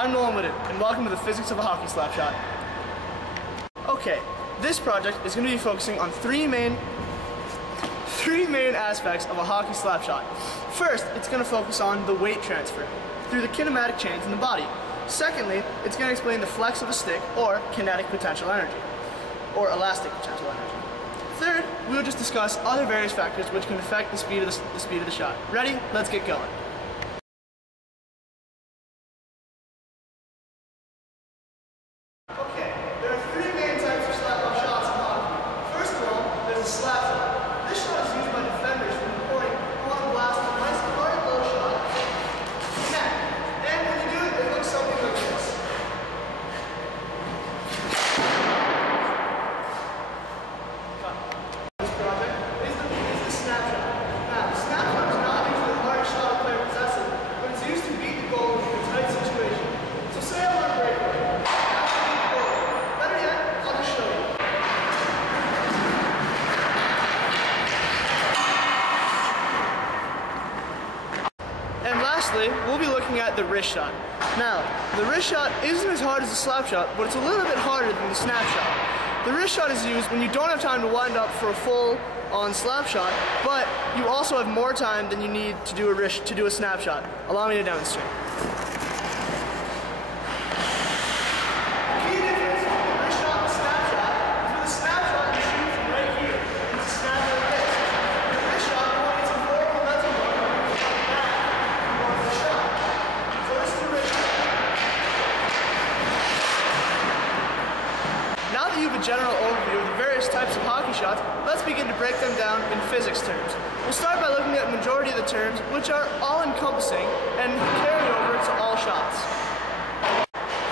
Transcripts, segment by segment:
I'm Nolan Whitted, and welcome to the physics of a hockey slap shot. Okay, this project is going to be focusing on three main aspects of a hockey slap shot. First, it's going to focus on the weight transfer through the kinematic chains in the body. Secondly, it's going to explain the flex of a stick, or kinetic potential energy, or elastic potential energy. Third, we will just discuss other various factors which can affect the speed of the shot. Ready? Let's get going. Okay, there are three main types of slap-off shots in hockey. First of all, there's a slap shot. This shot is used by defenders when reporting on blast a nice hard low shot. Net. And when you do it, it looks something like this. This project is the snap shot. Now, the snap shot is not usually the hardest shot a player possesses, but it's used to beat the goal in a tight situation. So say I want to break away. And lastly, we'll be looking at the wrist shot. Now, the wrist shot isn't as hard as the slap shot, but it's a little bit harder than the snap shot. The wrist shot is used when you don't have time to wind up for a full-on slap shot, but you also have more time than you need to do a snap shot. Allow me to demonstrate. Now that you have a general overview of the various types of hockey shots, let's begin to break them down in physics terms. We'll start by looking at the majority of the terms, which are all-encompassing and carry over to all shots.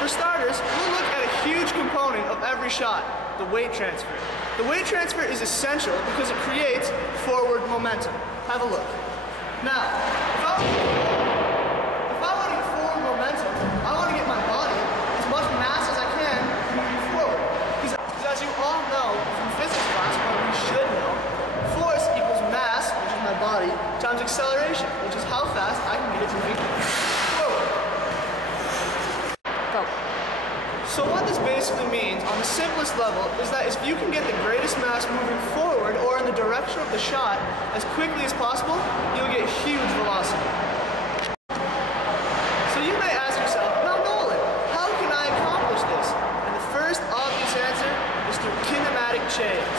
For starters, we'll look at a huge component of every shot, the weight transfer. The weight transfer is essential because it creates forward momentum. Have a look. Now, if I want to get forward momentum, I want to get my body as much mass as I can moving forward. As you all know from physics class, or you should know, force equals mass, which is my body, times acceleration, which is how fast I can get it moving forward. So what this basically means, on the simplest level, is that if you can get the greatest mass moving forward or in the direction of the shot as quickly as possible, you'll get huge velocity. So you may ask yourself, now Nolan, how can I accomplish this? And the first obvious answer is through kinematic chains.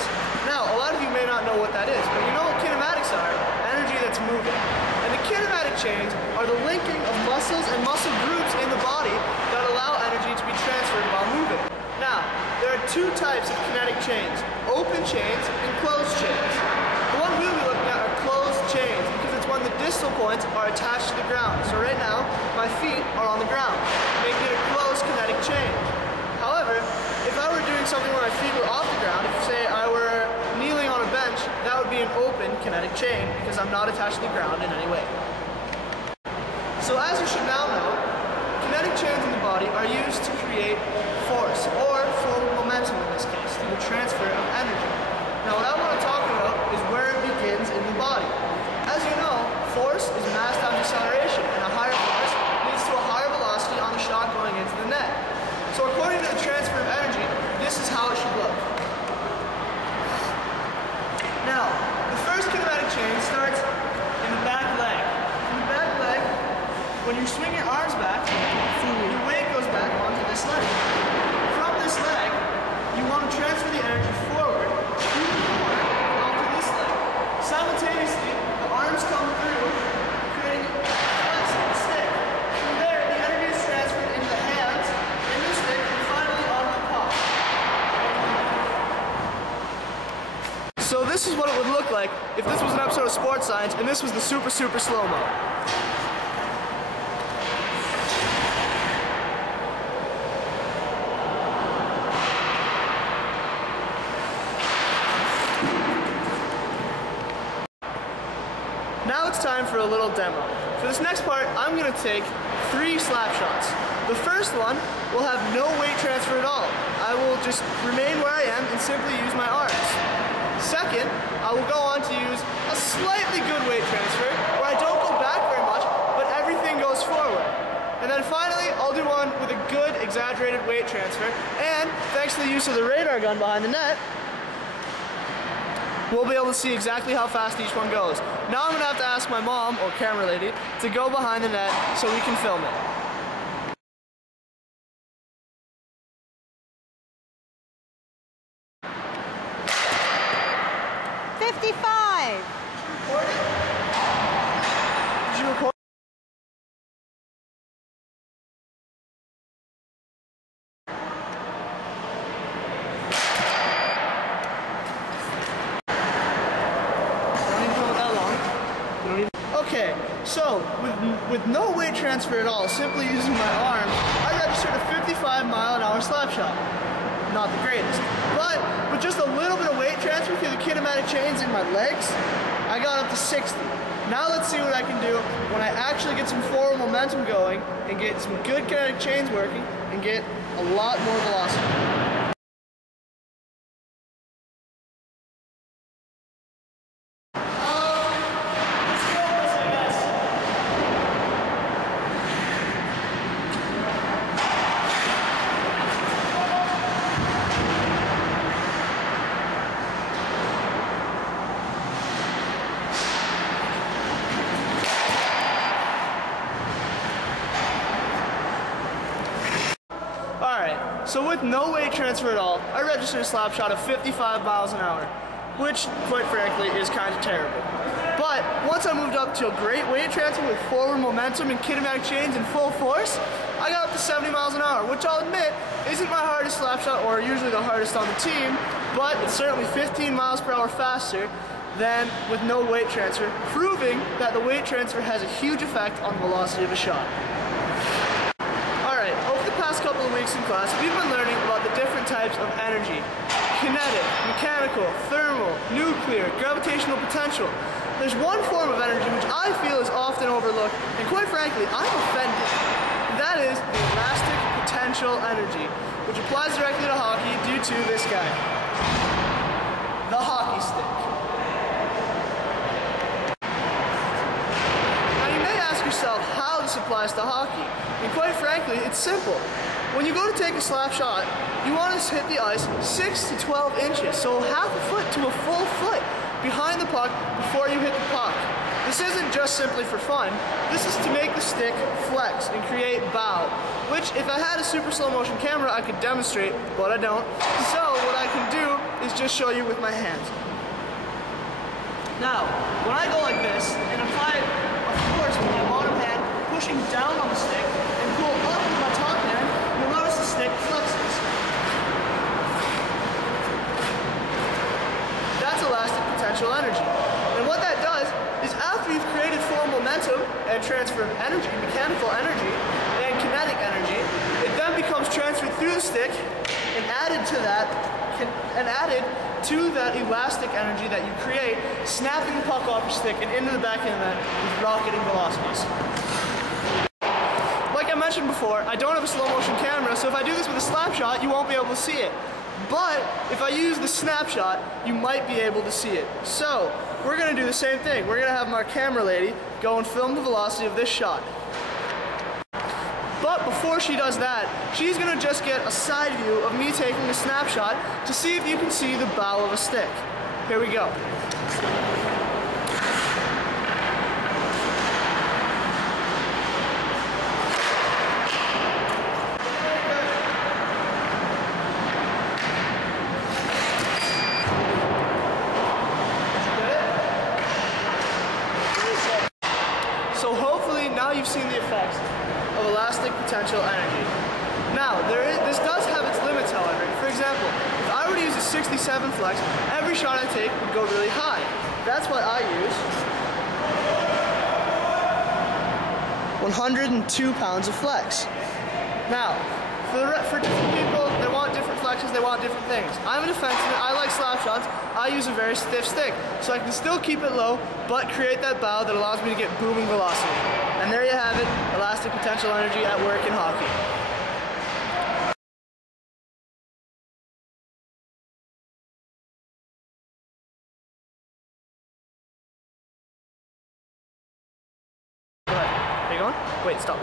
Now, a lot of you may not know what that is, but you know what kinematics are, energy that's moving. And the kinematic chains are the linking of muscles and muscle groups in the body that allow energy to be transferred while moving. Now, there are two types of kinetic chains, open chains and closed chains. The one we'll be looking at are closed chains because it's when the distal points are attached to the ground. So right now, my feet are on the ground, making it a closed kinetic chain. However, if I were doing something where my feet were off the ground, if say I were kneeling on a bench, that would be an open kinetic chain because I'm not attached to the ground in any way. So as you should now know, kinetic chains in the body are used to create force, or forward momentum in this case, through the transfer of energy. Now what I want to talk about is where it begins in the body. As you know, force is mass times acceleration, and a higher force leads to a higher velocity on the shot going into the net. So according to the transfer of energy, this is how it should look. Now, the first kinematic chain starts in the back leg. In the back leg, when you swing your arms back, your weight goes back onto this leg. From this leg, you want to transfer the energy forward through the core onto this leg. Simultaneously, the arms come through, creating a flex of the stick. From there, the energy is transferred into the hands, in the stick, and finally onto the puck. So this is what it would look like if this was an episode of Sports Science and this was the super slow-mo. Now it's time for a little demo. For this next part, I'm going to take 3 slap shots. The first one will have no weight transfer at all. I will just remain where I am and simply use my arms. Second, I will go on to use a slightly good weight transfer where I don't go back very much, but everything goes forward. And then finally, I'll do one going with a good exaggerated weight transfer, and thanks to the use of the radar gun behind the net, we'll be able to see exactly how fast each one goes. Now I'm going to have to ask my mom, or camera lady, to go behind the net so we can film it. Did you record? Okay, so with no weight transfer at all, simply using my arms, I registered a 55-mile-an-hour slap shot. Not the greatest, but with just a little bit of weight transfer through the kinematic chains in my legs, I got up to 60. Now let's see what I can do when I actually get some forward momentum going and get some good kinetic chains working and get a lot more velocity. So with no weight transfer at all, I registered a slap shot of 55 miles an hour, which, quite frankly, is kind of terrible. But once I moved up to a great weight transfer with forward momentum and kinematic chains in full force, I got up to 70 miles an hour, which I'll admit isn't my hardest slap shot or usually the hardest on the team, but it's certainly 15 miles per hour faster than with no weight transfer, proving that the weight transfer has a huge effect on the velocity of a shot. Past couple of weeks in class, we've been learning about the different types of energy: kinetic, mechanical, thermal, nuclear, gravitational potential. There's one form of energy which I feel is often overlooked, and quite frankly, I'm offended. That is the elastic potential energy, which applies directly to hockey due to this guy, the hockey stick. Now you may ask yourself how this applies to hockey. And quite frankly, it's simple. When you go to take a slap shot, you want to hit the ice 6 to 12 inches, so half a foot to a full foot behind the puck before you hit the puck. This isn't just simply for fun. This is to make the stick flex and create bow, which if I had a super slow motion camera, I could demonstrate, but I don't. So what I can do is just show you with my hands. Now, when I go like this and apply a force with my bottom hand, pushing down on the stick and pull up with my top hand, you'll notice the stick flexes. That's elastic potential energy. And what that does is after you've created forward momentum and transferred energy, mechanical energy, and kinetic energy, it then becomes transferred through the stick and added to that elastic energy that you create, snapping the puck off your stick and into the back end of that with rocketing velocities. Like I mentioned before, I don't have a slow motion camera, so if I do this with a slap shot, you won't be able to see it. But if I use the snapshot, you might be able to see it. So we're going to do the same thing. We're going to have our camera lady go and film the velocity of this shot. But before she does that, she's going to just get a side view of me taking a snapshot to see if you can see the bow of a stick. Here we go. So hopefully now you've seen the effects of elastic potential energy. Now, this does have its limits, however. For example, if I were to use a 67 flex, every shot I take would go really high. That's why I use 102 pounds of flex. Now, for different people, they want different flexes, they want different things. I'm a defenseman, I like slap shots, I use a very stiff stick, so I can still keep it low, but create that bow that allows me to get booming velocity. And there you have it, elastic potential energy at work in hockey. Go ahead. Are you going? Wait, stop.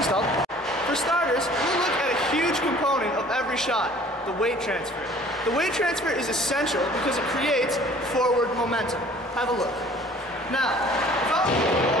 Please stop. For starters, we'll look at a huge component of every shot, the weight transfer. The weight transfer is essential because it creates forward momentum. Have a look. Now, if I